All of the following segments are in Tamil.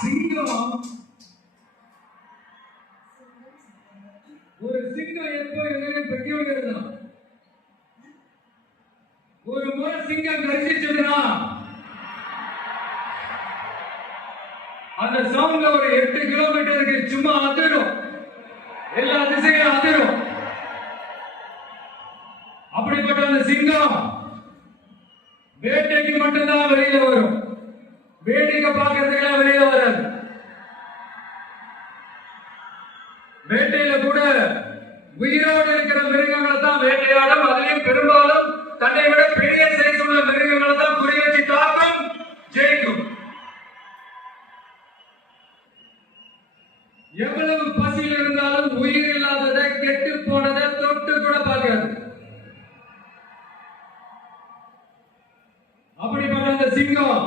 சிங்கம் ஒரு சிங்கம் எப்போ எங்கே பெரியவங்க ஒரு முறை சிங்கம் கரிசிச்சதுன்னா அந்த சவுண்ட்ல ஒரு 8 கிலோமீட்டருக்கு சும்மா அதிரும், எல்லா திசையிலும் அதிரும். அப்படிப்பட்ட அந்த சிங்கம் வேட்டைக்கு மட்டும்தான் வெளியில வரும், வேடிக்கை பார்க்கறதுக்கெல்லாம் வெளியில வராது. வேட்டையில கூட உயிரோடு இருக்கிற மிருகங்களை தான் வேட்டையாடும். அதிலும் பெரும்பாலும் தன்னை விட பெரிய சைஸ் உள்ள மிருகங்களை தான் குறி வச்சு தாக்கும், ஜெயிக்கும். எவ்வளவு பசியில் இருந்தாலும் உயிர் இல்லாததை, கெட்டு போனதை தொட்டு கூட பார்க்காது. அப்படிப்பட்ட அந்த சிங்கம்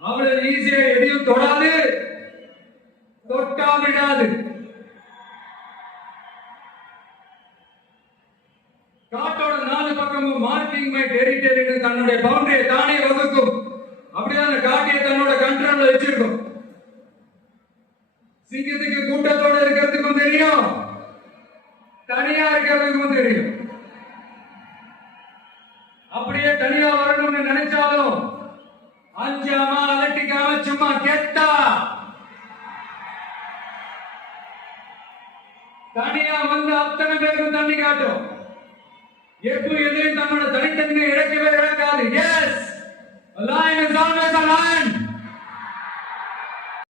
அவ்வளவு ஈஸியா எதையும் தொடாது, தொட்டா விடாது. காட்டோட 4 பக்கமும் மார்க்கிங் மை டெரிட்டரி தன்னுடைய பவுண்டரியை தானே வகுக்கும். அப்படிதான் காட்டியை தன்னோட கண்ட்ரோல்ல வச்சிருக்கும். சிங்கத்துக்கு கூட்டத்தோட இருக்கிறதுக்கும் தெரியும், தனியா இருக்கிறதுக்கும் தெரியும். அப்படியே தனியா வரணும்னு நினைச்சாலும் அஞ்சாம அலட்டிக்காம சும்மா கெட்டா தனியா வந்து அத்தனை பேருக்கும் தண்ணி காட்டும். எப்போ எதையும் தன்னோட தனித்தன்மை இழக்கவே இழக்காது. Yes, a lion is always a lion.